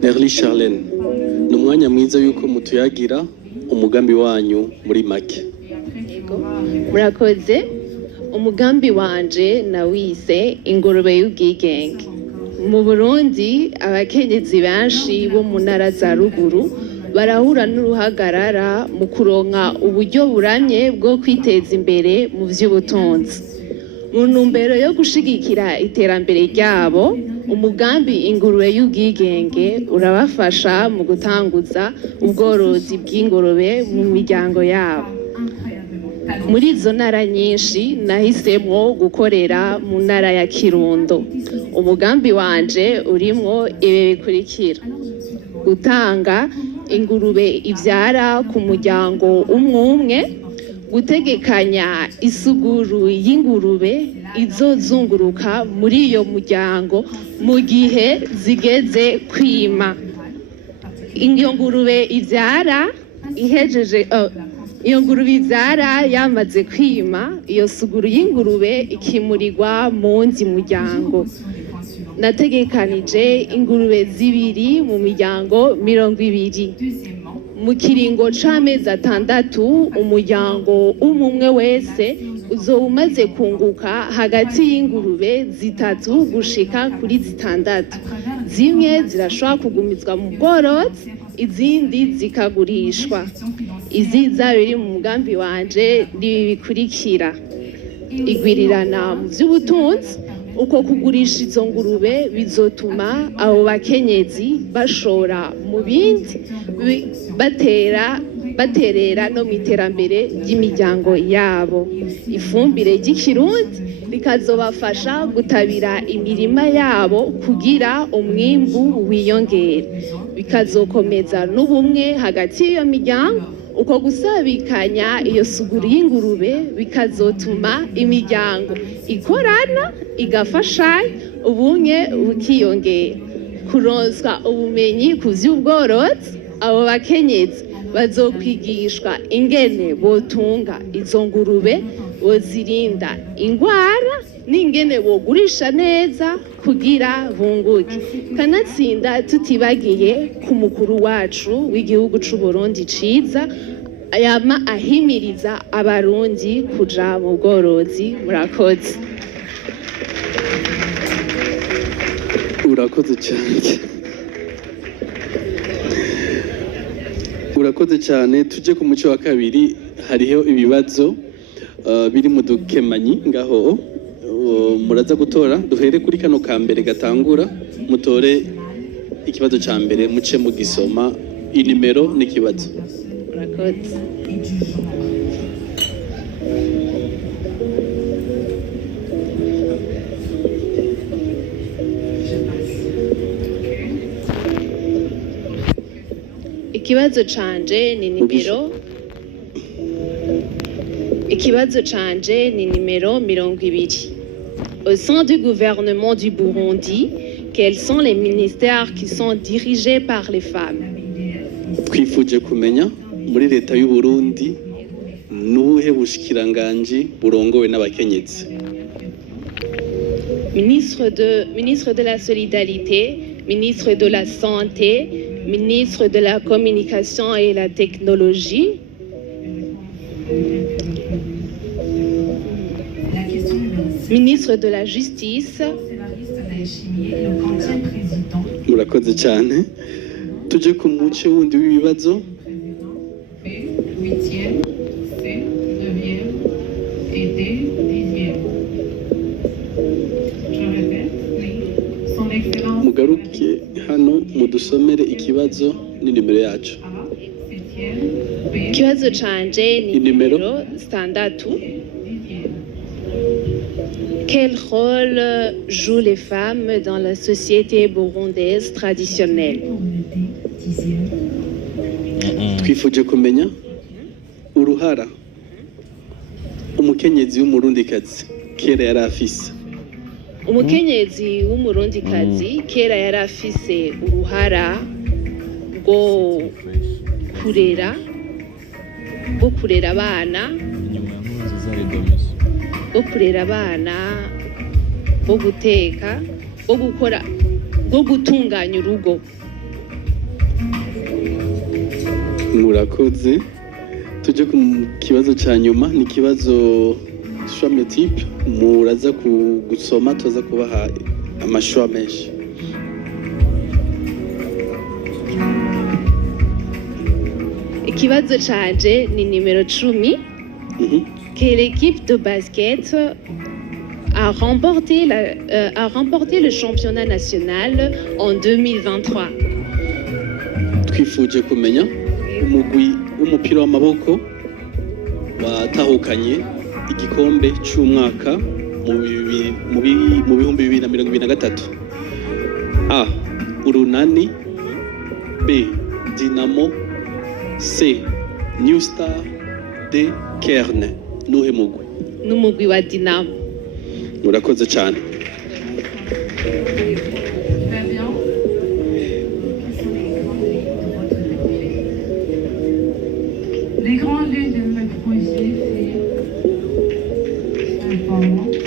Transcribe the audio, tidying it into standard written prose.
Nerly Charlene, ni umwanya mwiza yuko mutuyagira umugambi wanyu muri make. Murakoze. Umugambi wanje nawise ingurube y'ubwigenge. Mu Burundi abakenyezi benshi bo mu ntara za ruguru barahura n'uruhagarara mu kuronka uburyo buramye bwo kwiteza imbere mu vy'ubutunzi. Mu ntumbero yo gushigikira iterambere ryabo, umugambi ingurube y'ubwigenge urabafasha mu gutanguza ubworozi bw'ingurube mu miryango yabo. Muri izo ntara nyinshi nahisemwo gukorera mu ntara ya Kirundo. Umugambi wanje urimwo ibi bikurikira: gutanga ingurube ivyara ku muryango umwe, gutegekanya isuguru y'ingurube izozunguruka muri iyo muryango mu gihe zigeze kwima. Iyo ngurube ivyara iyo ngurube ivyara yamaze kwima, iyo suguru y'ingurube ikimurirwa mu wundi muryango. Nategekanije ingurube zibiri mu miryango 200. Mu kiringo c'amezi 6 umuryango umwe wese uzoba umaze kunguka hagati y'ingurube 3 gushika kuri 6. Zimwe zirashobora kugumizwa mu bworozi, izindi zikagurishwa. Iziza biri mu mugambi wanje ni bikurikira: igwirirana mu vy'ubutunzi. Uko kugurisha izo ngurube bizotuma abo bakenyezi bashora mu bindi baterera no mu iterambere ry'imiryango yabo. Ifumbire ry'ikirundi rikazobafasha gutabira imirima yabo kugira umwimbu wiyongere. Bikazokomeza n'ubumwe hagati y'iyo miryango. Uko gusabikanya iyo suguru y'ingurube bikazotuma imiryango ikorana, igafashanya, ubumwe bukiyongera. Kuronswa ubumenyi ku vy'ubworozi, abo bakenyezi bazokwigishwa ingene botunga izo ngurube, bozirinda ingwara, n'ingene bogurisha neza kugira bunguke. Kanatsinda tutibagiye ku mukuru wacu w'igihugu c'u Burundi ciza yama ahimiriza abarundi kuja mu bworozi. Murakoze. Urakoze cyane. Urakoze cyane. Tuje ku muco wa kabiri, hariho ibibazo biri mu dukemanyi ngaho muraza gutora. Duhere kuri kano ka mbere gatangura, mutore ikibazo ca mbere muce mu gisoma inimero n'ikibazo. Murakoze. Ikibazo canje ni nimero 20. Au sein du gouvernement du Burundi, quels sont les ministères qui sont dirigés par les femmes? Twifuje kumenya muri leta y'u Burundi nuhe bushikiranganji burongowe n'abakenyezi. Ministre de la Solidarité, ministre de la Santé, ministre de la Communication et la Technologie. Ministre de la Justice. Murakoze cyane. Tuje ku muce wundi w'ibibazo. Mugaruke hano mudusomere ikibazo n'inimero yacu. Ikibazo canje ni nimero 6. Quel rôle jouent les femmes dans la société burundaise traditionnelle? Twifuje kumenya uruhara umukenyezi w'umurundikazi kera yari afise. Umukenyezi w'umurundikazi kera yari afise uruhara rwo kurera abana, bwo guteka, bwo gutunganya urugo. murakoze. Tujye ku kibazo cya nyuma, ni ikibazo choix multiple, muraza gusoma tuza kubaha amashwa menshi. Ikibazo canje ni nimero 10. Quelle équipe de basket a remporté le championnat national en 2023? Twifuje kumenya umugwi w'umupira w'amaboko watahukanye igikombe cy'umwaka mu bihumbi 2023. A. Urunani. B. Dinamo. C. New Star. D. Kern. Nuhe mugwi? N'umugwi wa Dinamo. Murakoze cyane. Les grandes lunes de votre projet, c'est important.